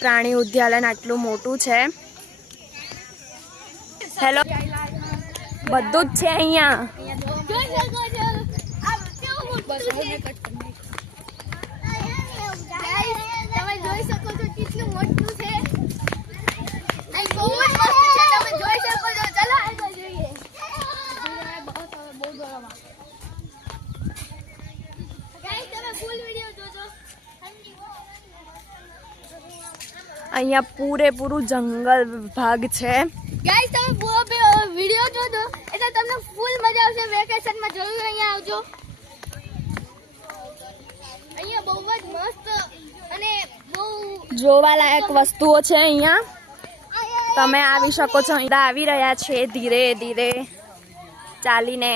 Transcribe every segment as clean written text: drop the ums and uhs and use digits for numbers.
પ્રાણી ઉદ્યાન આટલું મોટું છે। હેલો, બધું જ છે અહીંયા। અહીંયા પૂરેપૂરું જંગલ વિભાગ છે। ગાઈસ તમે પૂરો વિડિયો જોજો એટલે તમને ફૂલ મજા આવશે। વેકેશનમાં જરૂર અહીંયા આવજો। અહીંયા બહુ જ મસ્ત અને બહુ જોવાલાયક વસ્તુઓ છે અહીંયા। તમે આવી શકો છો। અહીંયા આવી રહ્યા છે ધીરે ધીરે ચાલીને।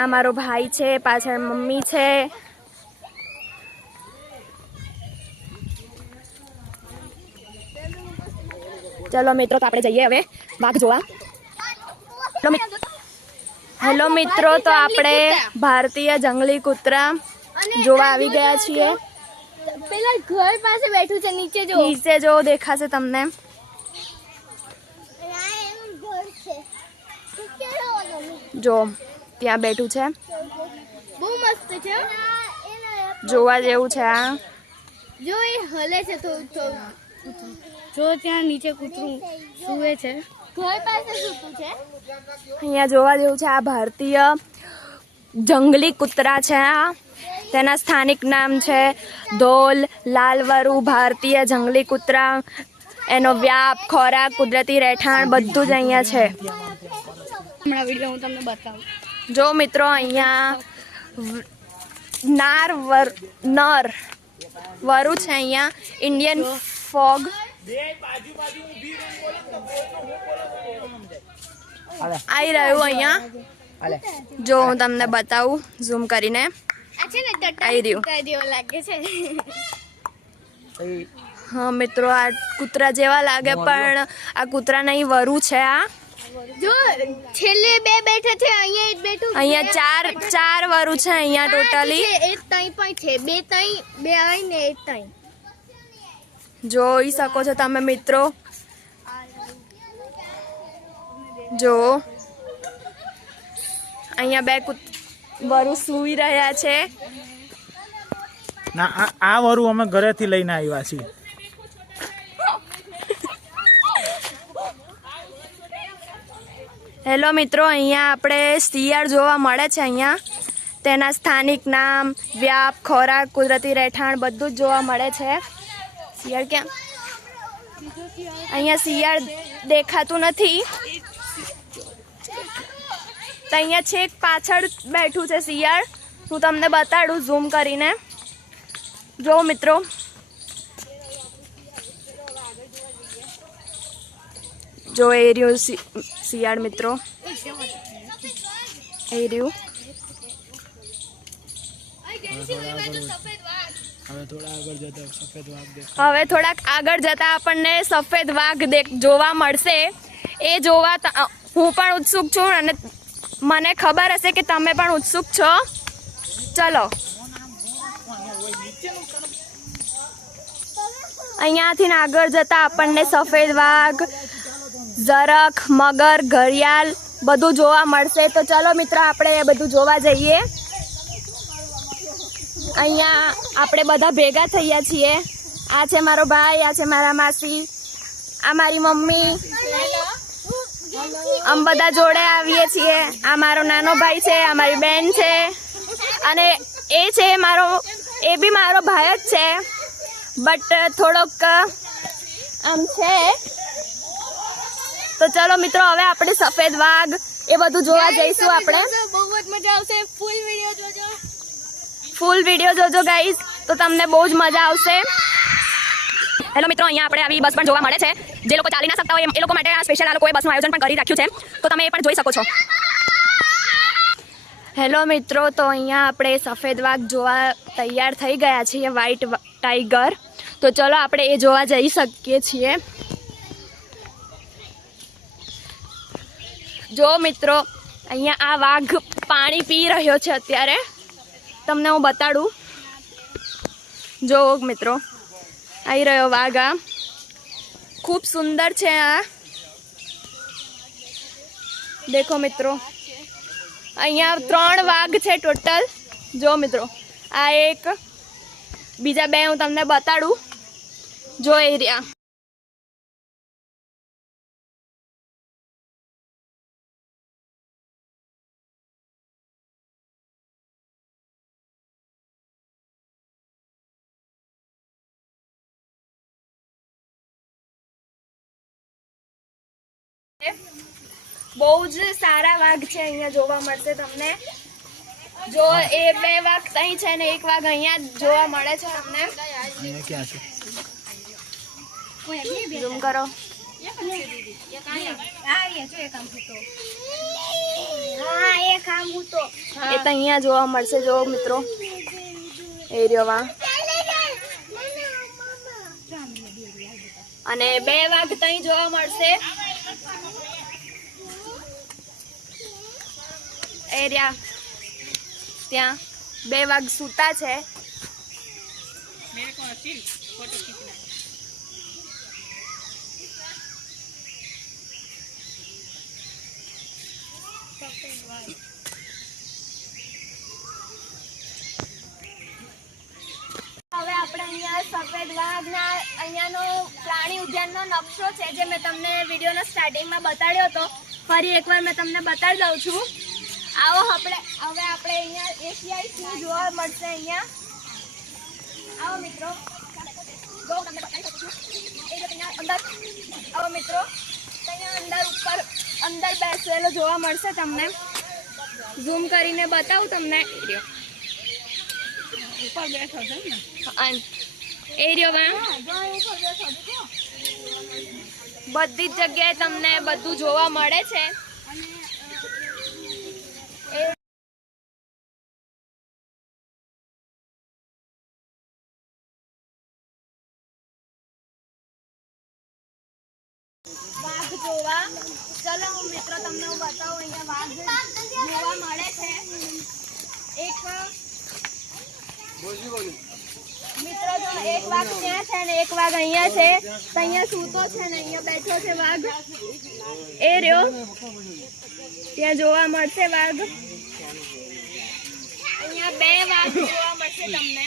આ મારો ભાઈ છે, પાછળ મમ્મી છે। ચલો મિત્રો, તો આપણે જઈએ હવે વાઘ જોવા। હેલો મિત્રો, તો આપણે ભારતીય જંગલી કૂતરા જોવા આવી ગયા છીએ। પેલા ઘર પાસે બેઠું છે, નીચે જો, નીચે જો દેખાશે તમને। જો ત્યાં બેઠું છે, બહુ મસ્ત છે, જોવા જેવું છે આ। જો એ હલે છે થોડું, જો ત્યાં નીચે કૂતરું સૂવે છે, ઘર પાસે સૂતું છે। અહીંયા જોવા જેવું છે। આ ભારતીય જંગલી કૂતરા છે। આ તેના સ્થાનિક નામ છે ધોલ, લાલવરુ, ભારતીય જંગલી કૂતરા। એનો વ્યાપ, ખોરાક, કુદરતી રહેઠાણ બધું જ અહીંયા છે। હમણાં વિડીયો હું તમને બતાવું। જો મિત્રો, અહીંયા નર વરુ છે। અહીંયા ઇન્ડિયન ફોગ આવી રહ્યું અહીંયા। જો હું તમને બતાવું ઝૂમ કરીને। આવી રહ્યું લાગે છે। હા મિત્રો, આ કૂતરા જેવા લાગે પણ આ કૂતરા નહીં, વરુ છે આ। જો છેલ્લે બે બેઠા છે, અહીંયા એક બેઠું, અહીંયા ચાર વરુ છે અહીંયા ટોટલી। એક તઈ પણ છે, બે અહીં ને એક તઈ। જોઈ શકો છો તમે મિત્રો। જો અહીંયા બે વરુ સૂઈ રહ્યા છે। ના, આ વરુ અમે ઘરેથી લઈને આવ્યા છીએ। હેલો મિત્રો, અહીંયા આપણે શિયાળ જોવા મળે છે। અહીંયા તેના સ્થાનિક નામ, વ્યાપ, ખોરાક, કુદરતી રહેઠાણ બધું જ જોવા મળે છે। શિયાળ ક્યાં? અહીંયા શિયાળ દેખાતું નથી। તો અહીંયા છેક પાછળ બેઠું છે શિયાળ। હું તમને બતાડું ઝૂમ કરીને। જો મિત્રો, જો એ રહ્યું શિયાળ મિત્રો, એ રહ્યું। હવે થોડાક આગળ જતા આપણને સફેદ વાઘ જોવા મળશે। એ જોવા હું પણ ઉત્સુક છું અને મને ખબર હશે કે તમે પણ ઉત્સુક છો। ચલો, અહીંયાથી આગળ જતા આપણને સફેદ વાઘ, ઝરખ, મગર, ઘડિયાળ બધું જોવા મળશે। તો ચલો મિત્રો, આપણે એ બધું જોવા જઈએ। અહીંયા આપણે બધા ભેગા થયા છીએ। આ છે મારો ભાઈ, આ છે મારા માસી, આ મારી મમ્મી। આમ બધા જોડે આવીએ છીએ। આ મારો નાનો ભાઈ છે, આ મારી બેન છે અને એ છે મારો, એ બી મારો ભાઈ જ છે બટ થોડોક આમ છે। તો ચલો મિત્રો, હવે આપણે સફેદ વાઘ એ બધું જોવા જઈશું। આપણે બહુ જ મજા આવશે। ફૂલ વિડીયો જોજો ગાઈઝ, તો તમને બહુ જ મજા આવશે। હેલો મિત્રો, અહીંયા આપણે આવી બસ પણ જોવા મળે છે। જે લોકો ચાલી ના શકતા હોય એ લોકો માટે આ સ્પેશિયલ આ લોકોએ બસનું આયોજન પણ કરી રાખ્યું છે। તો તમે એ પણ જોઈ શકો છો। હેલો મિત્રો, તો અહીંયા આપણે સફેદ વાઘ જોવા તૈયાર થઈ ગયા છીએ, વ્હાઈટ ટાઈગર। તો ચલો આપણે એ જોવા જઈ શકીએ છીએ। જો મિત્રો, અહીંયા આ વાઘ પાણી પી રહ્યો છે અત્યારે। તમને હું બતાડું। જો મિત્રો, આવી રહ્યો વાઘ. આ ખૂબ સુંદર છે. આ દેખો મિત્રો, અહીંયા 3 વાઘ છે ટોટલ. જો મિત્રો, આ એક, બીજા 2 હું તમને બતાડું. જો એરિયા બહુ જ સારા વાઘ છે. અહીંયા જોવા મળશે તમને. જો એ 2 વાઘ અહીં છે ને 1 વાઘ અહીંયા જોવા મળે છે તમને. અહીંયા ક્યાં છે? ઝૂમ કરો. એ તો અહીંયા જોવા મળશે. જો મિત્રો, એરિયોમાં અને 2 વાઘ ત્યાં જોવા મળશે. એરિયા ત્યાં 2 વાઘ સૂતા છે. હવે આપણે અહીંયા સફેદ વાઘના અહીંયાનો પ્રાણી ઉદ્યાનનો નકશો છે જે મેં તમને વિડીયોના સ્ટાર્ટિંગમાં બતાડ્યો હતો. ફરી એકવાર મેં તમને બતાડી દઉં છું. આવો હવે આપણે અહીંયા એશિયાઈ સિંહ જોવા મળશે. અહીંયા આવો મિત્રો, જો તમને બતાવી શકું છું. એ જો ત્યાં અંદર આવો મિત્રો, ત્યાં અંદર બેસેલો જોવા મળશે તમને. ઝૂમ કરીને બતાવું તમને. ઉપર બેઠો છે ને એરિયોમાં બધી જ જગ્યાએ તમને બધું જોવા મળે છે. વાઘ જોવા ચલો મિત્રો, તમને હું બતાવું. અહીંયા વાઘ જોવા મળે છે. એક મિત્રો, જો 1 વાઘ ત્યાં છે ને 1 વાઘ અહીંયા છે. તો અહીંયા સૂતો છે ને અહીંયા બેઠો છે વાઘ. એ રહ્યો ત્યાં જોવા મળશે વાઘ. અહીંયા 2 વાઘ જોવા મળશે તમને.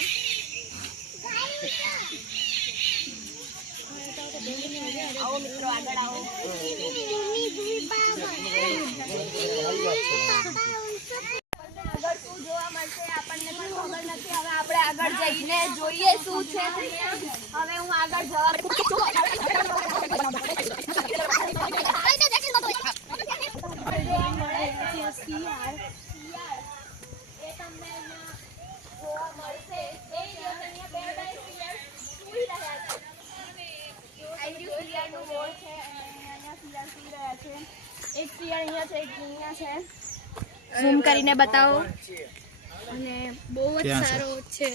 આવો મિત્રો, આગળ આવો. આગળ શું જોવા મળશે આપણને પણ ખબર નથી. હવે આપણે આગળ જઈને જોઈએ શું છે. હવે હું આગળ જવા એક શિયાળ અહીંયા છે, એક અહીંયા છે. ઝૂમ કરીને બતાવો. અને બહુ જ સારો છે.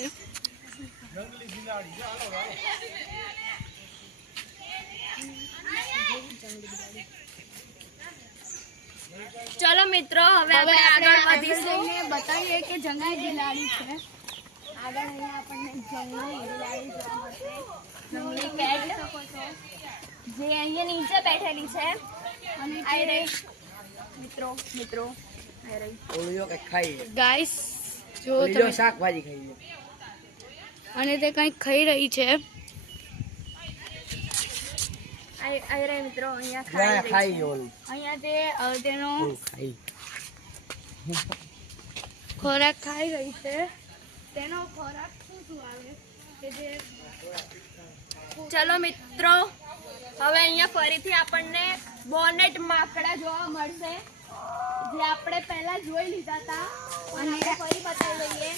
ચલો મિત્રો, હવે આપણે આગળ વધીશું. બતાવીએ કે જંગલી બિલાડી છે. આગળ અહીંયા આપણને જંગલી બિલાડી જોવા મળશે. જંગલી કેટ જે અહીંયા નીચે બેઠેલી છે. અને આઈ રહી મિત્રો ગાઈસ, જો શાકભાજી ખાઈ અને તે કંઈક ખાઈ રહી છે. આઈ રહી મિત્રો, અહીંયા ખાઈ અહીંયા તે તેનો ખોરાક ખાઈ રહી છે. તેનો ખોરાક શું આવે કે જે ચલો મિત્રો, હવે અહીંયા ફરીથી આપણને બોનેટ માકડા જોવા મળશે જે આપણે પહેલા જોઈ લીધા હતા. અને ફરી બતાવી દઈએ.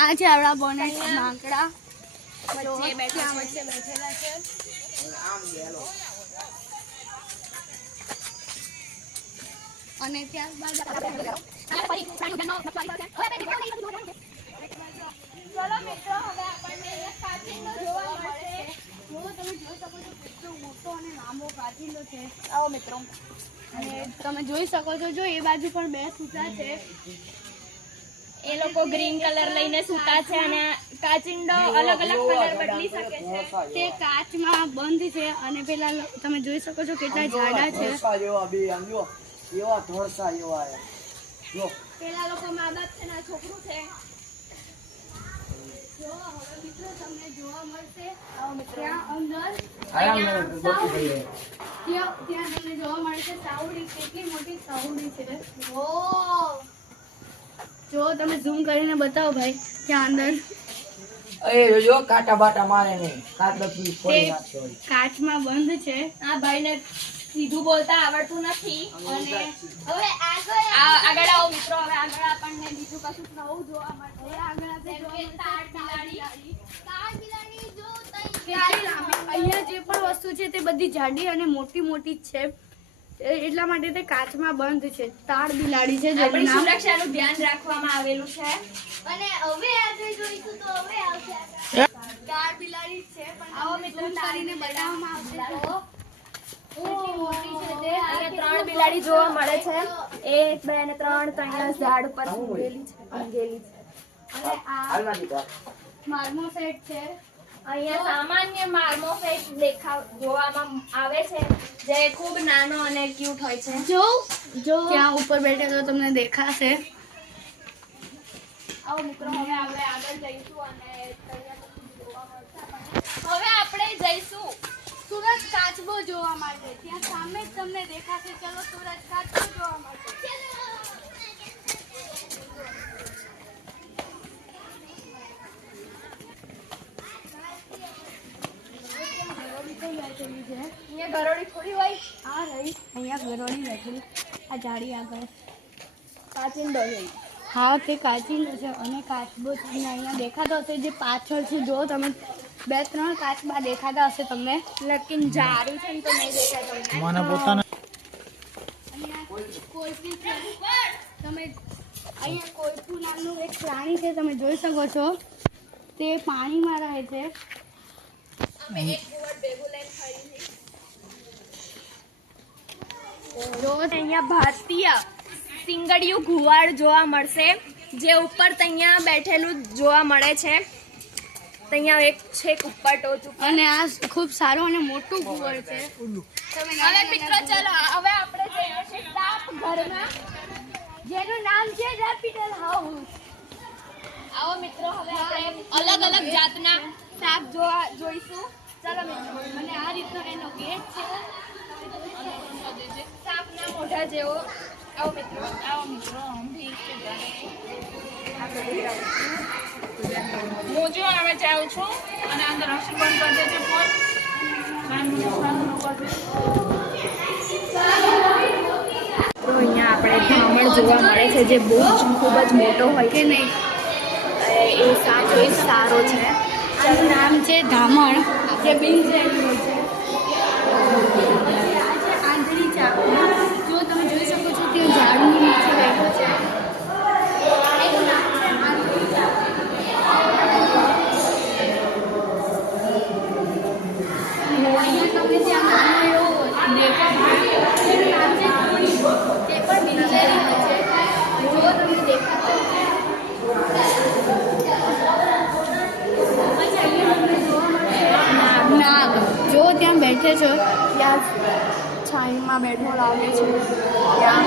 આ છે આપણા બોનેટ માકડા. વચ્ચે બેઠેલા છે. અને ત્યારબાદ ચલો મિત્રો, હવે આપણને અહીંયા કાચિંડો જોવા મળશે. જો તમે જોઈ શકો છો કેટલો મોટો અને લાંબો કાચિંડો છે. આવો મિત્રો, અને તમે જોઈ શકો છો, જો એ બાજુ પણ 2 સૂતા છે. એ લોકો ગ્રીન કલર લઈને સૂતા છે અને કાચિંડો અલગ અલગ કલર બદલી શકે છે. તે કાચમાં બંધ છે અને પેલા તમે જોઈ શકો છો કેટલા જાડા છે. પેલા લોકો મા બાપ છે ને છોકરું છે. જો હવે મિત્રો તમને જોવા મળશે ત્યાં અંદર ત્યાં તમને જોવા મળશે સાવડી. કેટલી મોટી સાવડી છે. જો તમે ઝૂમ કરીને બતાવો ભાઈ ત્યાં અંદર કાટા બાટા મારે નહીં કાચમાં બંધ છે. આ ભાઈને સીધું બોલતા આવડતું નથી અને હવે આગળ આવો મિત્રો. હવે આગળ આપણને બીજું કશું નવું જોવા મળશે. હવે આગળ આપણે જેમ કે તાડ બિલાડી. અહીંયા જે પણ વસ્તુ છે તે બધી જાડી અને મોટી મોટી જ છે એટલા માટે તે કાચમાં બંધ છે. તાડ બિલાડી છે જેનું આપણી નામ સુરક્ષાનું ધ્યાન રાખવામાં આવેલું છે. અને હવે આગળ જોઈશું તો હવે આવશે તાડ બિલાડી છે પણ આવો મિત્રો ઝૂમ કરીને બતાવવામાં આવશે તો કેટલી મોટી છે તે. અહીંયા 3 બિલાડી જોવા મળે છે. 1 2 અને 3 અહીંયા ઝાડ ઉપર ઊંઘેલી છે. અને આ માર્મો સેટ છે. અહીંયા સામાન્ય માર્મોસેટ જોવામાં આવે છે જે ખૂબ નાનો અને ક્યુટ હોય છે. જો ત્યાં ઉપર બેઠેલો તમને દેખાશે. આવો મિત્રો હવે આપણે આગળ જઈશું અને અહીંયા બધું જોવા મળશે આપણને. હવે આપણે જઈશું સુરજ કાચબો જોવા માટે. ત્યાં સામે જ તમને દેખાશે. ચલો સુરજ કાચબો જોવા માટે. અહીંયા ગરોળી થોડી હોય. આ રહી અહીંયા ગરોળી બેઠેલી આ જાડી આગળ. કાચિંડો છે. હા તે કાચીનો છે અને કાચબો તમને અહીંયા દેખાતો હશે જે પાછળ છે. જો તમે 2-3 કાચબા દેખાતા હશે તમને. લેકિન જારું છે ને તો નહીં દેખાય તમને. મને પોતાના અહીંયા કોઈપી છે. તમે અહીંયા કોઈપું નામનું એક પ્રાણી છે તમે જોઈ શકો છો. તે પાણીમાં રહે છે. અમે એક કુવડ ભેગું લઈને ફરી છે. જો અહીંયા ભારતીય સિંગડિયું ઘુવાડ જોવા મળશે જે ઉપર ત્યાં બેઠેલું જોવા મળે છે. ત્યાં એક છેક ઉપર ટોચ ઉપર. અને આ ખૂબ સારું અને મોટું ઘુવડ છે. હવે મિત્રો ચલો હવે આપણે જઈએ છીએ સાપ ઘરમાં જેનું નામ છે રેપિટલ હાઉસ. આવો મિત્રો હવે આપણે અલગ અલગ જાતના સાપ જોઈશું. ચાલો મિત્રો. અને આ રીતનો એનો ગેટ છે. સાપના મોઢા જેવો. આવો મિત્રો. હું જો હવે જાઉં છું અને અંદર રસી બંધ કરી દેજે ફોન. તો અહીંયા આપણે ધામણ જોવા મળે છે જે બહુ જ ખૂબ જ મોટો હોય કે નહીં. એ સાપ એ સારો છે. આનું નામ છે ધામણ જે બિનઝેરી હોય છે. આંધળી ચાપ. જો તમે જોઈ શકો છો તે ઝાડની નીચે બેઠો છે. આંધળી ચાપ. અહીંયા તમને ત્યાં નાનો એવો દેખાય તેનું નામ છે કુણી. તે પણ બિનઝેરી હોય છે. જો તમને દેખાતો નાગ. જો ત્યાં બેઠે છો ત્યાં છાંયમાં બેઠો લાગે છે. ત્યાં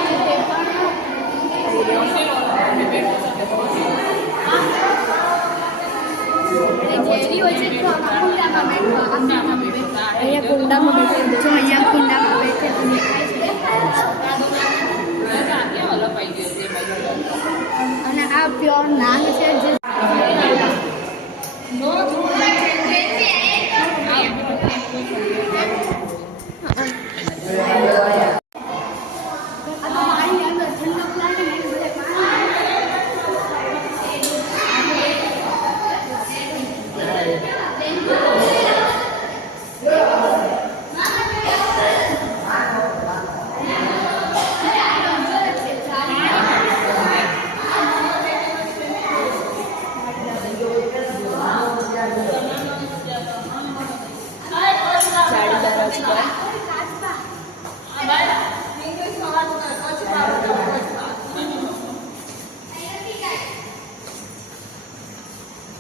ઝેરી હોય છે તો આમાં કુંડામાં બેઠો. અહીંયા કુંડામાં બેઠો જો અહીંયા કુંડામાં બેઠેલું દેખાય છે. અને આ પ્યોર નાગ છે જે પાણી અંદર ઠંડક લાગે ને એટલે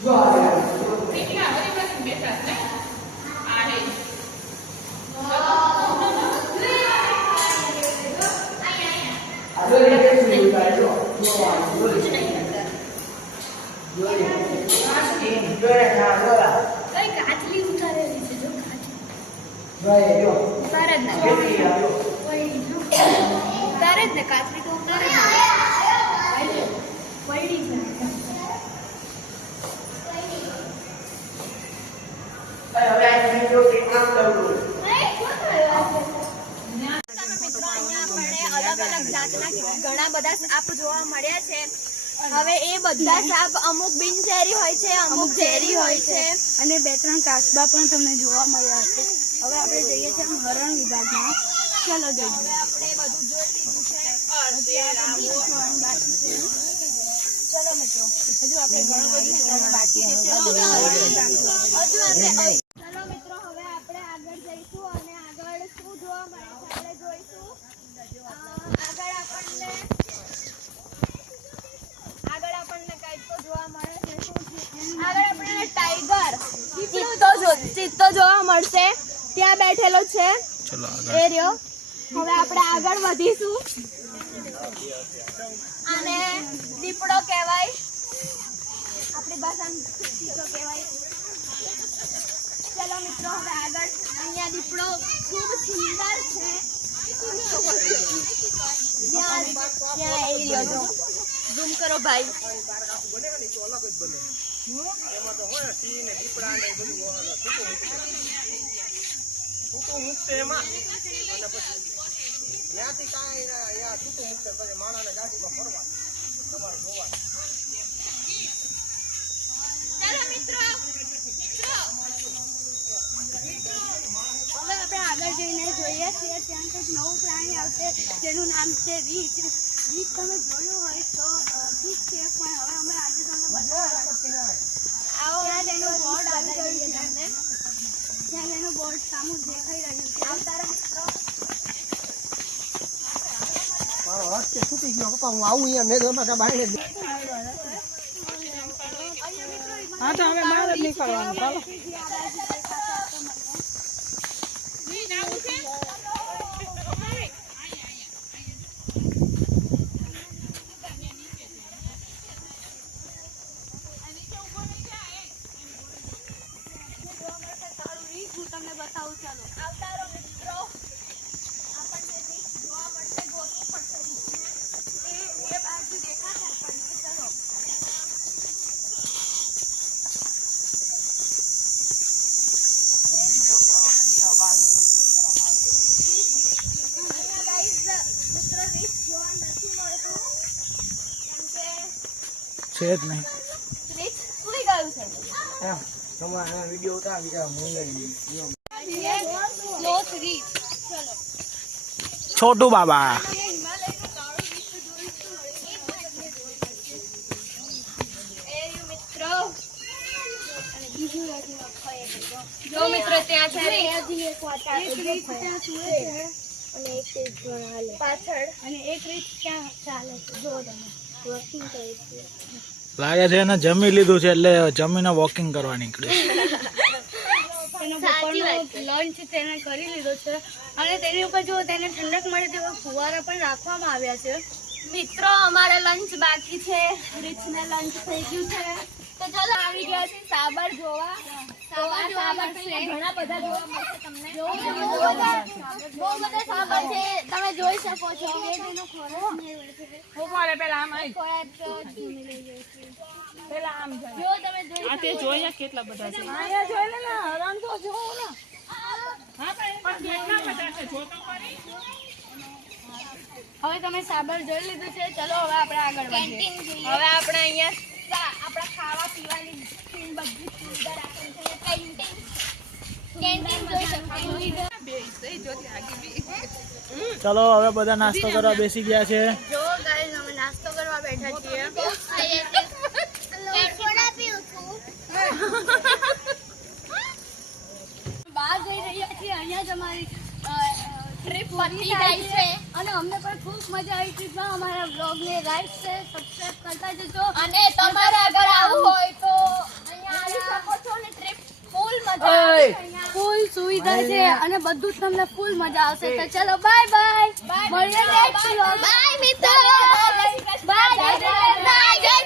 કેટલા હરી પાસે બેઠા છે આ હે કઈ કાચલી ઉતારેલી છે જો ઉતારે જ ને ઉતારે જ ને કાચલી તો ઉતારે જ ને પડી છે અલગ અલગ જાતના ઘણા બધા સાપ જોવા મળ્યા છે. હવે એ બધા સાપ અમુક બિનઝેરી હોય છે, અમુક ઝેરી હોય છે. અને 2-3 કાચબા પણ તમને જોવા મળ્યા છે. હવે આપણે જઈએ છીએ હરણ વિભાગમાં. ચલો જઈએ. આપણે બધું જોઈ લીધું છે. જોવાનું બાકી છે. ચલો મિત્રો, હજુ આપણે ઘણું બધું જોવાનું બાકી છે. ચલો મિત્રો, હવે આપણે આગળ જઈશું અને આગળ શું જોવા મળે છે આપણે જોઈશું. આગળ આપણને કંઈક તો જોવા મળે છે. શું છે? આગળ આપણને ટાઈગર ચિત્તો જોવા મળશે. ત્યાં બેઠેલો છે એ રહ્યો. હવે આપણે આગળ વધીશું. આને દીપડો કહેવાય, આપણી ભાષામાં ચિત્તો કહેવાય. ચલો મિત્રો, હવે આગળ. અહીંયા દીપડો ખૂબ સુંદર છે. ત્યાં એ રહ્યો જો. ઝૂમ કરો ભાઈ. ચાલો મિત્રો. હવે આપણે આગળ જઈને જોઈએ છીએ ત્યાં કંઈક નવું પ્રાણી આવશે જેનું નામ છે રીંછ. રીંછ તમે જોયું હોય તો ઠીક છે, પણ હવે અમે આજે તમને બતાવવા આવો, તેનું બોર્ડ આવી ગયું છે તમને. ત્યાં એનું બોર્ડ સામું દેખાઈ રહ્યું છે. આવતા રહો મિત્રો. છૂટી ગયો પપ્પા, હું આવું અહીંયા મેં તો બહાર હા તો હવે બહાર જ નીકળવાનું ચાલો તમને બતાવું. ચાલો આવતા રહો મિત્રો. આપણને રીંછ જોવા મળશે. ગોતવું પડશે રીંછને. એ બાજુ દેખાશે આપણને. ચલો. મિત્રો, રીંછ જોવા નથી મળતું કેમ કે છે જ નહીં. રીંછ સૂઈ ગયું છે. તમારા વિડીયો ઉતારી સ્લોથ રીંછ. ચલો છોટુ બાબા. જો મિત્રો, ત્યાં છે પાછળ. અને એક રીંછ ક્યાં ચાલે છે જો તમે વોકિંગ કરે છે. લાગે છે એને જમી લીધું છે એટલે જમીને વોકિંગ કરવા નીકળ્યું. તેનો બપોરનો લંચ તેને કરી લીધો છે અને તેની ઉપર જો તેને ઠંડક મળે તેવા ફુવારા પણ રાખવામાં આવ્યા છે. મિત્રો, અમારે લંચ બાકી છે. રીંછને લંચ થઈ ગયું છે. તો ચાલો આવી ગયા છે સાબર જોવા. તો આ સાબર છે. ઘણા બધા જોવા મળશે તમને. બહુ બધા સાબર છે, તમે જોઈ શકો છો. ઉભો રે, પેલા આમ આવી પેલા આમ જાય. જો તમે જોઈ આ તે જોઈએ કેટલા બધા છે. અહીંયા જોઈ લે ને, હરણ તો જોવો ને. હા પણ કેટલા બધા છે જો તો ખરી. હવે તમે સાબર જોઈ લીધું છે. ચલો હવે આપણે આગળ વધીએ. હવે આપણે અહીંયા આપણા ખાવા પીવાની બધી સુવિધા રાખેલી છે. કેન્ટીન જોઈ શકો. ચલો હવે બધા નાસ્તો કરવા બેસી ગયા છે. જો ગાઈસ અમે નાસ્તો કરવા બેઠા છીએ. બહાર જઈ રહ્યા છીએ. અહીંયા જ અમારી ટ્રીપ પતી જાય છે અને અમને પણ ખૂબ મજા આવી ટ્રીપમાં. અમારા બ્લોગને લાઈક છે, સબસ્ક્રાઇબ કરતા જજો. અને તમારે અગર આવું હોય તો અહીંયા લીધા છે અને બધું જ તમને ફૂલ મજા આવશે. તો ચલો બાય બાય. મળીએ નેક્સ્ટ વ્લોગ. બાય મિત્રો. બાય જય